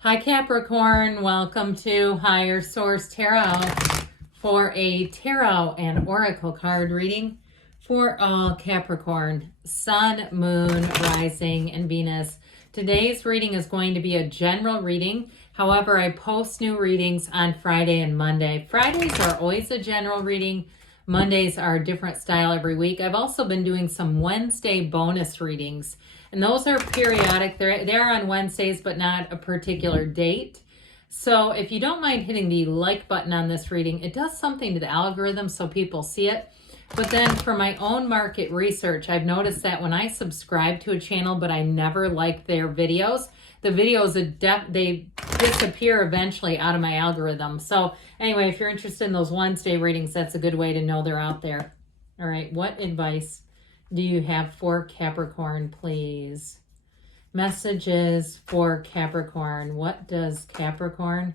Hi Capricorn, welcome to Higher Source Tarot for a tarot and oracle card reading for all Capricorn, Sun, Moon, Rising, and Venus. Today's reading is going to be a general reading. However, I post new readings on Friday and Monday. Fridays are always a general reading. Mondays are a different style every week. I've also been doing some Wednesday bonus readings, and those are periodic. They're on Wednesdays, but not a particular date. So if you don't mind hitting the like button on this reading, it does something to the algorithm so people see it. But then for my own market research, I've noticed that when I subscribe to a channel, but I never like their videos, the videos, they disappear eventually out of my algorithm. So anyway, if you're interested in those Wednesday readings, that's a good way to know they're out there. All right, what advice do you have for Capricorn, please? Messages for Capricorn. What does Capricorn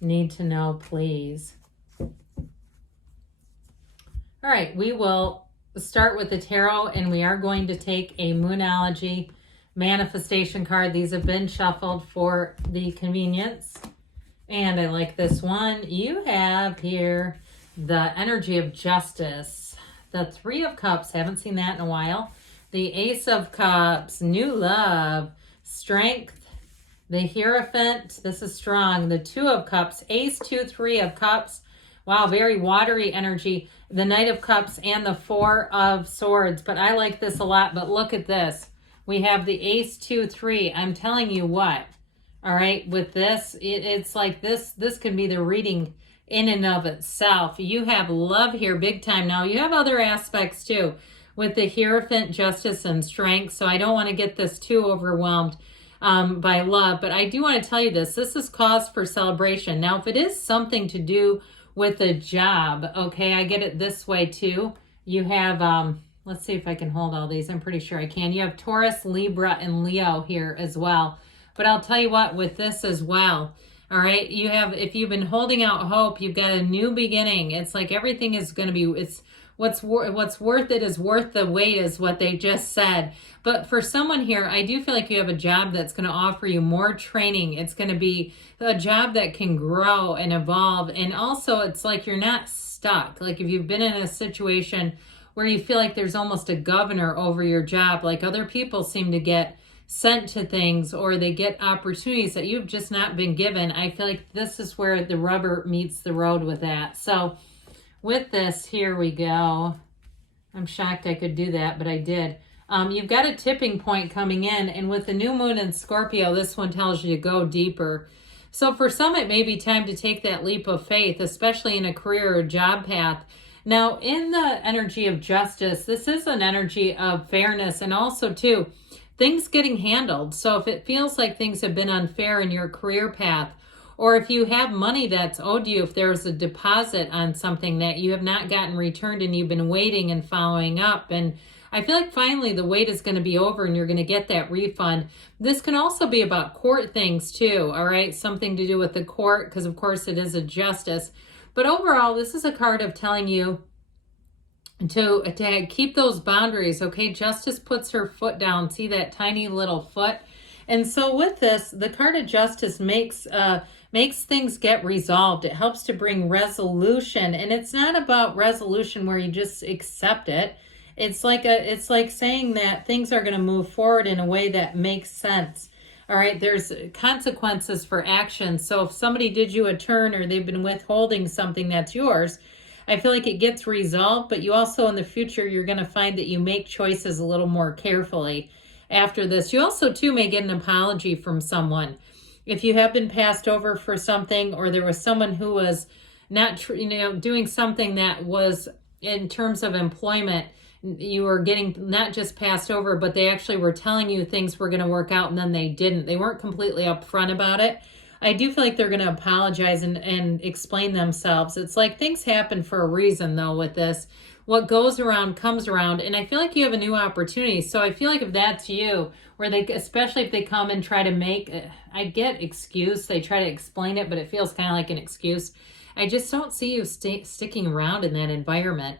need to know, please? All right, we will start with the tarot, and we are going to take a Moonology manifestation card. These have been shuffled for the convenience, and I like this one. You have here the energy of justice, the Three of Cups, haven't seen that in a while, the Ace of Cups, new love, strength, the Hierophant, this is strong, the Two of Cups, Ace, Two, Three of Cups, wow, very watery energy, the Knight of Cups, and the Four of Swords. But I like this a lot. But look at this. We have the Ace, 2, 3. I'm telling you what, all right, with this, it's like this can be the reading in and of itself. You have love here big time. Now, you have other aspects too with the Hierophant, justice, and strength. So I don't want to get this too overwhelmed by love. But I do want to tell you this. This is cause for celebration. Now, if it is something to do with a job, okay, I get it this way too. You have... let's see if I can hold all these. I'm pretty sure I can. You have Taurus, Libra, and Leo here as well. But I'll tell you what, with this as well, all right, you have, if you've been holding out hope, you've got a new beginning. It's like everything is going to be, it's what's worth it is worth the wait, is what they just said. But for someone here, I do feel like you have a job that's going to offer you more training. It's going to be a job that can grow and evolve. And also, it's like you're not stuck. Like if you've been in a situation where you feel like there's almost a governor over your job, like other people seem to get sent to things, or they get opportunities that you've just not been given. I feel like this is where the rubber meets the road with that. So with this, here we go. I'm shocked I could do that, but I did. You've got a tipping point coming in, and with the new moon in Scorpio, this one tells you to go deeper. So for some, it may be time to take that leap of faith, especially in a career or job path. Now, in the energy of justice, this is an energy of fairness, and also, too, things getting handled. So if it feels like things have been unfair in your career path, or if you have money that's owed you, if there's a deposit on something that you have not gotten returned and you've been waiting and following up, and I feel like finally the wait is going to be over and you're going to get that refund. This can also be about court things, too, all right? Something to do with the court, because, of course, it is a justice. But overall, this is a card of telling you to keep those boundaries, okay? Justice puts her foot down. See that tiny little foot? And so with this, the card of justice makes things get resolved. It helps to bring resolution. And it's not about resolution where you just accept it. It's like saying that things are going to move forward in a way that makes sense. All right, there's consequences for action. So if somebody did you a turn, or they've been withholding something that's yours, I feel like it gets resolved, but you also in the future, you're going to find that you make choices a little more carefully after this. You also, too, may get an apology from someone. If you have been passed over for something, or there was someone who was not, doing something that was in terms of employment, you were getting not just passed over, but they actually were telling you things were going to work out, and then they didn't. They weren't completely upfront about it. I do feel like they're going to apologize and explain themselves. It's like things happen for a reason, though, with this. What goes around comes around, and I feel like you have a new opportunity. So I feel like if that's you, where they, especially if they come and try to make, I get excuse, they try to explain it, but it feels kind of like an excuse. I just don't see you sticking around in that environment.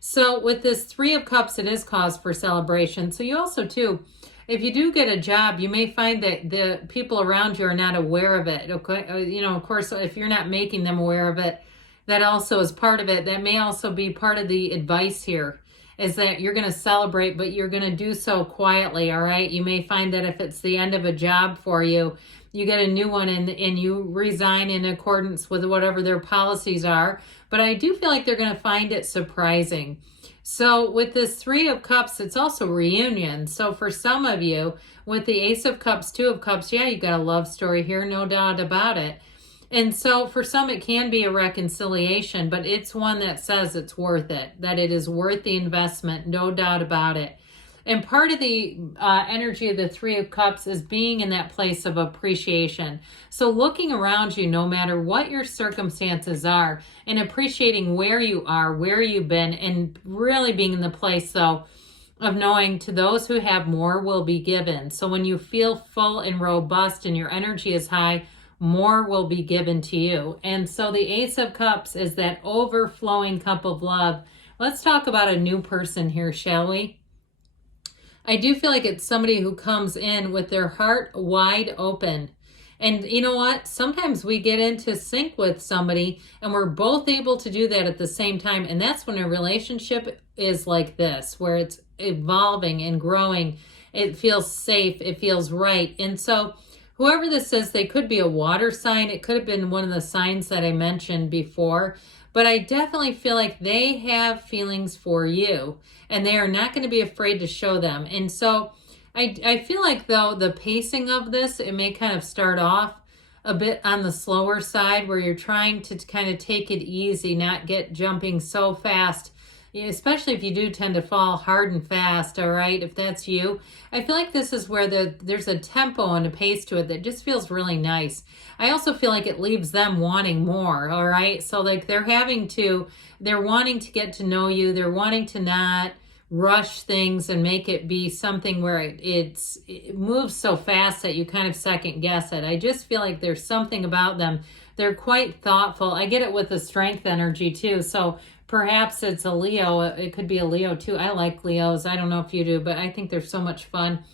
So with this Three of Cups, it is cause for celebration. So you also, too, if you do get a job, you may find that the people around you are not aware of it. Okay, you know, of course, if you're not making them aware of it, that also is part of it. That may also be part of the advice here, is that you're going to celebrate, but you're going to do so quietly. All right, you may find that if it's the end of a job for you, you get a new one and you resign in accordance with whatever their policies are. But I do feel like they're going to find it surprising. So with this Three of Cups, it's also reunion. So for some of you, with the Ace of Cups, Two of Cups, yeah, you got a love story here, no doubt about it. And so for some, it can be a reconciliation, but it's one that says it's worth it, that it is worth the investment, no doubt about it. And part of the energy of the Three of Cups is being in that place of appreciation. So looking around you, no matter what your circumstances are, and appreciating where you are, where you've been, and really being in the place, though, of knowing to those who have more will be given. So when you feel full and robust and your energy is high, more will be given to you. And so the Ace of Cups is that overflowing cup of love. Let's talk about a new person here, shall we? I do feel like it's somebody who comes in with their heart wide open. And you know what? Sometimes we get into sync with somebody and we're both able to do that at the same time. And that's when a relationship is like this, where it's evolving and growing. It feels safe. It feels right. And so whoever this is, they could be a water sign. It could have been one of the signs that I mentioned before. But I definitely feel like they have feelings for you and they are not going to be afraid to show them. And so I feel like, though, the pacing of this, it may kind of start off a bit on the slower side where you're trying to kind of take it easy, not get jumping so fast, especially if you do tend to fall hard and fast, all right, if that's you. I feel like this is where there's a tempo and a pace to it that just feels really nice. I also feel like it leaves them wanting more, all right? So like they're wanting to get to know you. They're wanting to not rush things and make it be something where it moves so fast that you kind of second guess it. I just feel like there's something about them. They're quite thoughtful. I get it with the strength energy too. So perhaps it's a Leo. It could be a Leo too. I like Leos. I don't know if you do, but I think they're so much fun.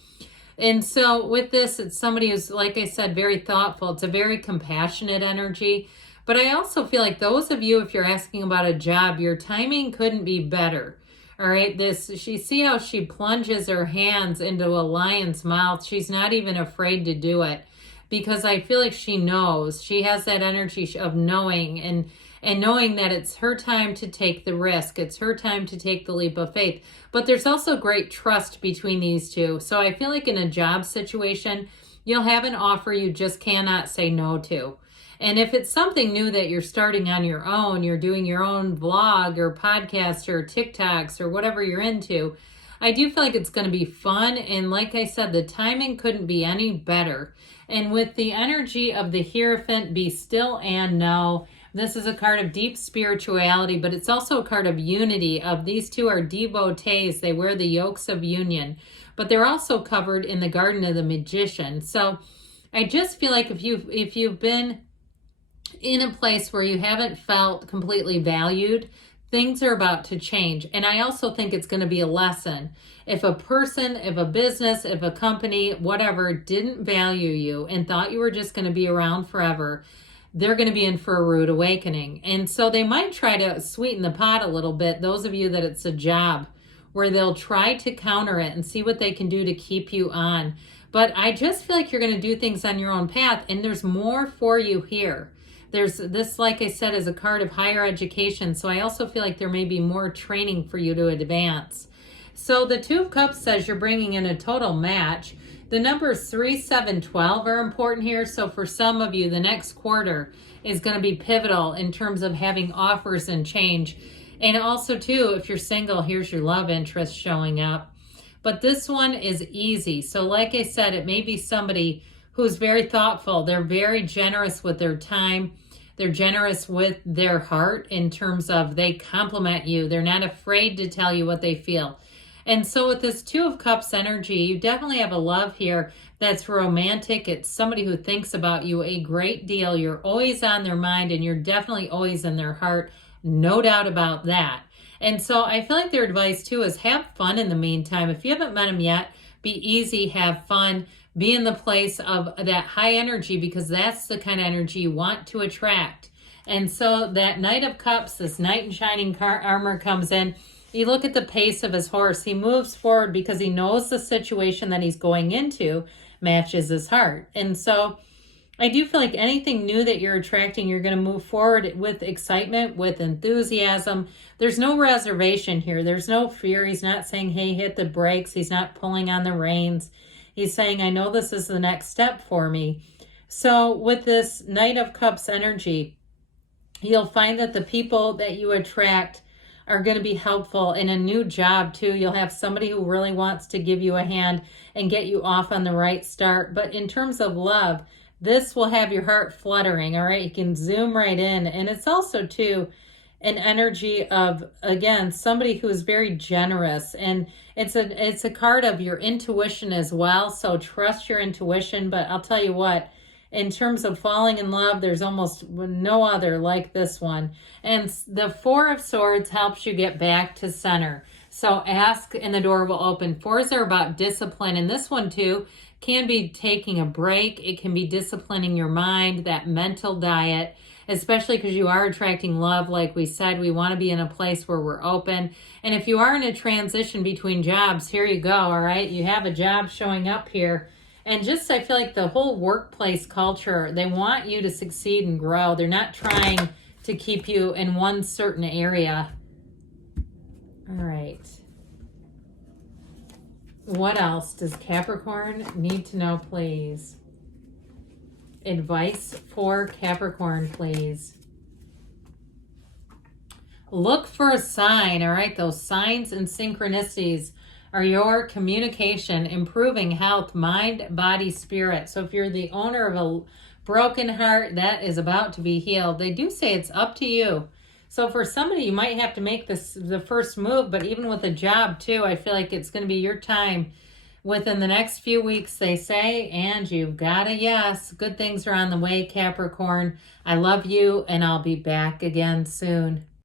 And so with this, it's somebody who's, like I said, very thoughtful. It's a very compassionate energy. But I also feel like those of you, if you're asking about a job, your timing couldn't be better. All right, see how she plunges her hands into a lion's mouth. She's not even afraid to do it because I feel like she knows. She has that energy of knowing and knowing that it's her time to take the risk. It's her time to take the leap of faith. But there's also great trust between these two. So I feel like in a job situation, you'll have an offer you just cannot say no to. And if it's something new that you're starting on your own, you're doing your own vlog or podcast or TikToks or whatever you're into, I do feel like it's going to be fun. And like I said, the timing couldn't be any better. And with the energy of the Hierophant, be still and know. This is a card of deep spirituality, but it's also a card of unity. Of these two are devotees. They wear the yokes of union, but they're also covered in the garden of the magician. So I just feel like if you've been in a place where you haven't felt completely valued, things are about to change. And I also think it's going to be a lesson. If a person, if a business, if a company, whatever, didn't value you and thought you were just going to be around forever, they're going to be in for a rude awakening. And so they might try to sweeten the pot a little bit. Those of you that it's a job where they'll try to counter it and see what they can do to keep you on. But I just feel like you're going to do things on your own path, and there's more for you here. There's this, like I said, is a card of higher education. So I also feel like there may be more training for you to advance. So the Two of Cups says you're bringing in a total match. The numbers 3, 7, 12 are important here. So for some of you, the next quarter is going to be pivotal in terms of having offers and change. And also too, if you're single, here's your love interest showing up. But this one is easy. So like I said, it may be somebody who's very thoughtful. They're very generous with their time. They're generous with their heart in terms of they compliment you. They're not afraid to tell you what they feel. And so with this Two of Cups energy, you definitely have a love here that's romantic. It's somebody who thinks about you a great deal. You're always on their mind and you're definitely always in their heart. No doubt about that. And so I feel like their advice too is have fun in the meantime. If you haven't met them yet, be easy, have fun, be in the place of that high energy, because that's the kind of energy you want to attract. And so that Knight of Cups, this knight in shining armor comes in. You look at the pace of his horse. He moves forward because he knows the situation that he's going into matches his heart. And so I do feel like anything new that you're attracting, you're going to move forward with excitement, with enthusiasm. There's no reservation here. There's no fear. He's not saying, hey, hit the brakes. He's not pulling on the reins. He's saying, I know this is the next step for me. So with this Knight of Cups energy, you'll find that the people that you attract are going to be helpful in a new job too. You'll have somebody who really wants to give you a hand and get you off on the right start. But in terms of love, this will have your heart fluttering, all right? You can zoom right in. And it's also too an energy of, again, somebody who is very generous. And it's a card of your intuition as well. So trust your intuition. But I'll tell you what, in terms of falling in love, there's almost no other like this one. And the Four of Swords helps you get back to center. So ask and the door will open. Fours are about discipline. And this one too can be taking a break. It can be disciplining your mind, that mental diet, especially because you are attracting love. Like we said, we want to be in a place where we're open. And if you are in a transition between jobs, here you go, all right? You have a job showing up here. And just, I feel like the whole workplace culture, they want you to succeed and grow. They're not trying to keep you in one certain area. All right. What else does Capricorn need to know, please? Advice for Capricorn, please. Look for a sign, all right? Those signs and synchronicities are your communication, improving health, mind, body, spirit. So if you're the owner of a broken heart that is about to be healed, they do say it's up to you. So for somebody, you might have to make this the first move, but even with a job too, I feel like it's going to be your time within the next few weeks, they say, and you've got a yes. Good things are on the way, Capricorn. I love you, and I'll be back again soon.